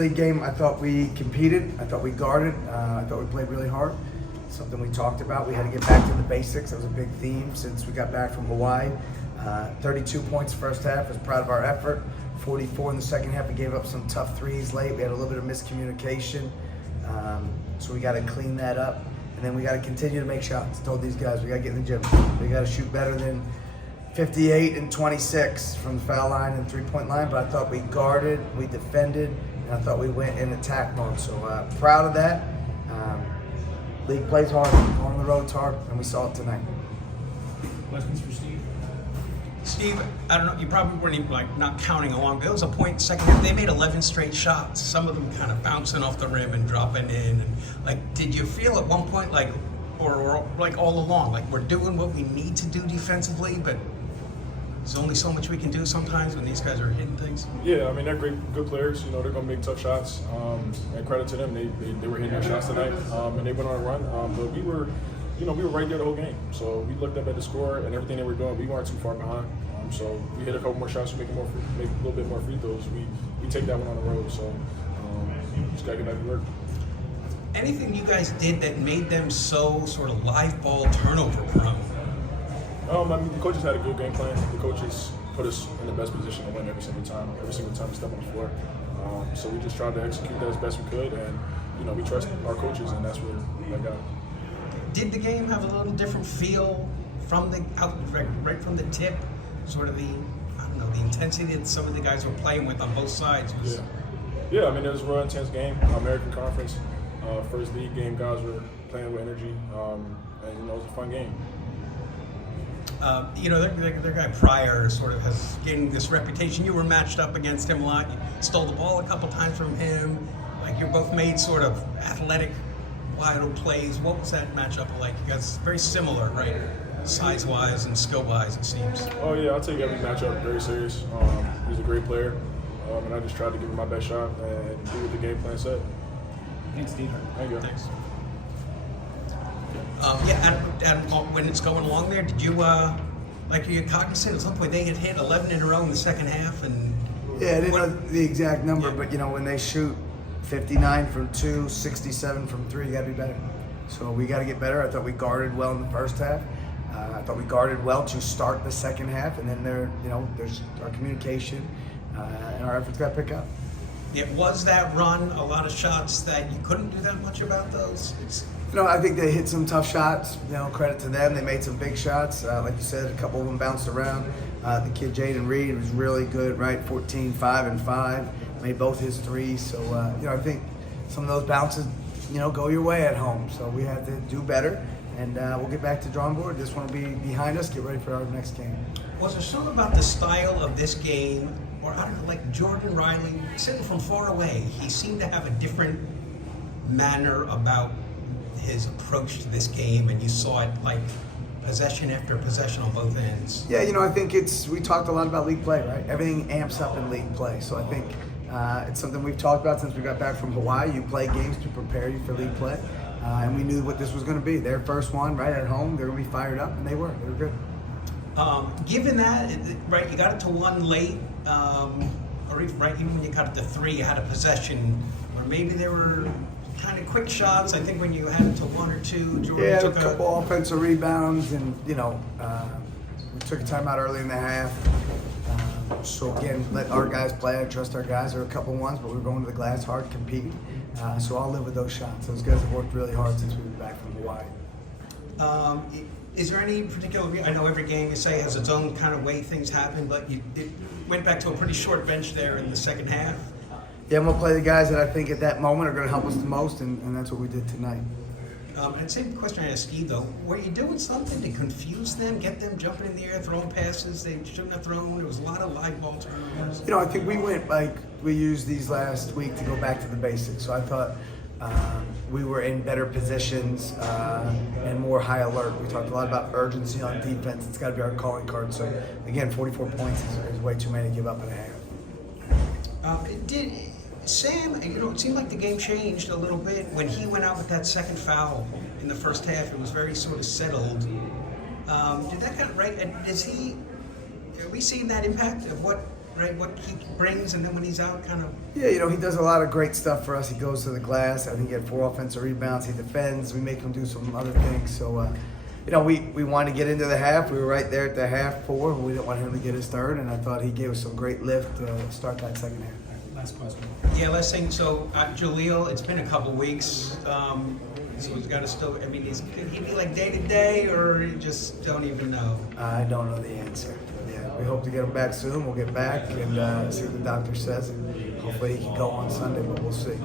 league game, I thought we competed. I thought we guarded. I thought we played really hard. Something we talked about. We had to get back to the basics. That was a big theme since we got back from Hawaii. 32 points first half. I was proud of our effort. 44 in the second half. We gave up some tough threes late. We had a little bit of miscommunication. So we got to clean that up. And then we got to continue to make shots. I told these guys, we got to get in the gym. We got to shoot better than 58 and 26 from the foul line and three-point line. But I thought we guarded, we defended, and I thought we went in attack mode. So proud of that. League plays hard. On the road's hard, and we saw it tonight. Questions for Steve? Steve, I don't know, you probably weren't even not counting along, but there was a point in the second half, they made 11 straight shots, some of them kind of bouncing off the rim and dropping in. And did you feel at one point or all along, we're doing what we need to do defensively, but there's only so much we can do sometimes when these guys are hitting things? Yeah, I mean, they're good players. They're going to make tough shots. And credit to them, they were hitting their shots tonight, and they went on a run. But we were right there the whole game. So we looked up at the score and everything they were doing. We weren't too far behind. So we hit a couple more shots, we make a little bit more free throws. We take that one on the road. So just got to get back to work. Anything you guys did that made them so sort of live ball turnover prone? I mean, the coaches had a good game plan. The coaches put us in the best position to win every single time we step on the floor. So we just tried to execute that as best we could, and we trust our coaches, and that's where that got. Did the game have a little different feel from right from the tip? Sort of the intensity that some of the guys were playing with on both sides. Yeah. I mean, it was a real intense game. American Conference, first league game. Guys were playing with energy, and it was a fun game. Their guy Pryor sort of has gained this reputation. You were matched up against him a lot. You stole the ball a couple times from him. You both made sort of athletic, wild plays. What was that matchup like? You guys very similar, right? Size-wise and skill-wise, it seems. Oh yeah, I'll take every matchup very serious. He's a great player, and I just tried to give him my best shot and do what the game plan said. Thanks, Steve. Thank you. Thanks. Adam, when it's going along there, did you you're cognizant at some point they get hit 11 in a row in the second half? And yeah, I didn't know the exact number, but when they shoot 59 from 2, 67 from 3, you got to be better. So we got to get better. I thought we guarded well in the first half. I thought we guarded well to start the second half, and then there's our communication and our efforts got to pick up. It was that run, a lot of shots that you couldn't do that much about those. I think they hit some tough shots. Credit to them. They made some big shots. Like you said, a couple of them bounced around. The kid Jaden Reed was really good, right? 14, 5, and 5. Made both his threes. So, I think some of those bounces, go your way at home. So we have to do better, and we'll get back to drawing board. This one will be behind us. Get ready for our next game. Was there something about the style of this game, or I don't know, like Jordan Riley, sitting from far away, he seemed to have a different manner about his approach to this game, and you saw it possession after possession on both ends. Yeah, I think we talked a lot about league play, right? Everything amps up in league play. So I think it's something we've talked about since we got back from Hawaii. You play games to prepare you for league play. And we knew what this was going to be. Their first one, right at home, they're going to be fired up, and they were. They were good. Given that, right, you got it to 1 late, or even when you got it to 3, you had a possession, or maybe there were kind of quick shots. I think when you had it to 1 or 2, Jordan took a couple offensive rebounds, and we took a timeout early in the half. So again, let our guys play. I trust our guys. There were a couple ones, but we were going to the glass hard, compete. So I'll live with those shots. Those guys have worked really hard since we were back from Hawaii. Is there any particular? I know every game you say has its own kind of way things happen, but it went back to a pretty short bench there in the second half. Yeah, I'm going to play the guys that I think at that moment are going to help us the most, and that's what we did tonight. And same question I asked Steve, though. Were you doing something to confuse them, get them jumping in the air, throwing passes they shouldn't have thrown? There was a lot of live ball turnovers. I think we used these last week to go back to the basics. So I thought we were in better positions and more high alert. We talked a lot about urgency on defense. It's got to be our calling card. So, again, 44 points is way too many to give up in a half. Sam, it seemed like the game changed a little bit when he went out with that second foul in the first half. It was very sort of settled. Did that kind of, right? And are we seeing that impact of what right? What he brings, and then when he's out, kind of. Yeah, you know, he does a lot of great stuff for us. He goes to the glass. I think he had 4 offensive rebounds. He defends. We make him do some other things. So, you know, we wanted to get into the half. We were right there at the half 4. We didn't want him to get his third, and I thought he gave us some great lift to start that second half. Last question. Yeah, last thing. So, Jaleel, it's been a couple weeks. So he's got to still. I mean, could he be like day to day, or you just don't even know? I don't know the answer. Yeah, we hope to get him back soon. We'll get back and see what the doctor says. And hopefully he can go on Sunday, but we'll see.